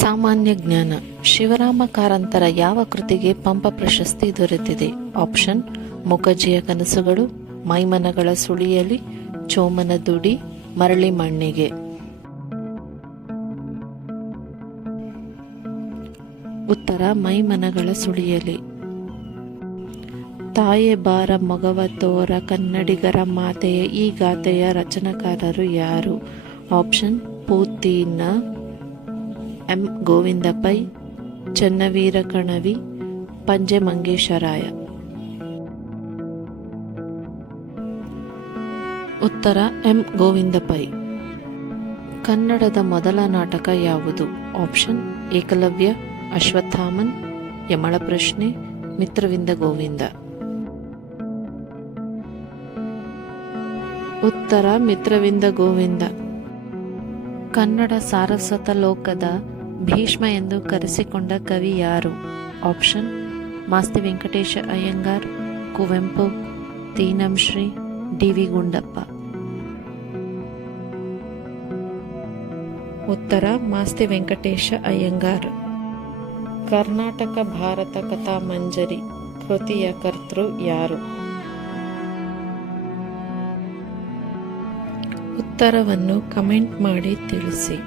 ಸಾಮಾನ್ಯ ಜ್ಞಾನ. ಶಿವರಾಮ ಕಾರಂತರ ಯಾವ ಕೃತಿಗೆ ಪಂಪ ಪ್ರಶಸ್ತಿ ದೊರೆತಿದೆ? ಆಪ್ಷನ್: ಮೂಕಜ್ಜಿಯ ಕನಸುಗಳು, ಮೈಮನಗಳ ಸುಳಿಯಲಿ, ಚೋಮನ ದುಡಿ, ಮರಳಿ ಮಣ್ಣಿಗೆ. ಉತ್ತರ: ಮೈಮನಗಳ ಸುಳಿಯಲಿ. ತಾಯೆ ಬಾರ ಮೊಗವ ತೋರ ಕನ್ನಡಿಗರ ಮಾತೆಯ ಈ ಗಾಥೆಯ ರಚನಾಕಾರರು ಯಾರು? ಆಪ್ಷನ್: ಪೂತಿನ ಎಂ ಗೋವಿಂದ ಪೈ, ಚೆನ್ನವೀರ ಕಣವಿ, ಪಂಜೆ ಮಂಗೇಶರಾಯ. ಉತ್ತರ: ಎಂ ಗೋವಿಂದ ಪೈ. ಕನ್ನಡದ ಮೊದಲ ನಾಟಕ ಯಾವುದು? ಆಪ್ಷನ್: ಏಕಲವ್ಯ, ಅಶ್ವತ್ಥಾಮನ್, ಯಮಳ ಪ್ರಶ್ನೆ, ಮಿತ್ರವಿಂದ ಗೋವಿಂದ. ಉತ್ತರ: ಮಿತ್ರವಿಂದ ಗೋವಿಂದ. ಕನ್ನಡ ಸಾರಸ್ವತ ಲೋಕದ ಭೀಷ್ಮ ಎಂದು ಕರೆಸಿಕೊಂಡ ಕವಿ ಯಾರು? Option: Masti Venkatesha Iyengar, Kuvempu, Thinamshree, D V. ಗುಂಡಪ್ಪ. ಉತ್ತರ: ಮಾಸ್ತಿ ವೆಂಕಟೇಶ ಅಯ್ಯಂಗಾರ್. ಕರ್ನಾಟಕ ಭಾರತ ಕಥಾ ಮಂಜರಿ ಕೃತಿಯ ಕರ್ತೃ ಯಾರು? ಉತ್ತರವನ್ನು ಕಮೆಂಟ್ ಮಾಡಿ ತಿಳಿಸಿ.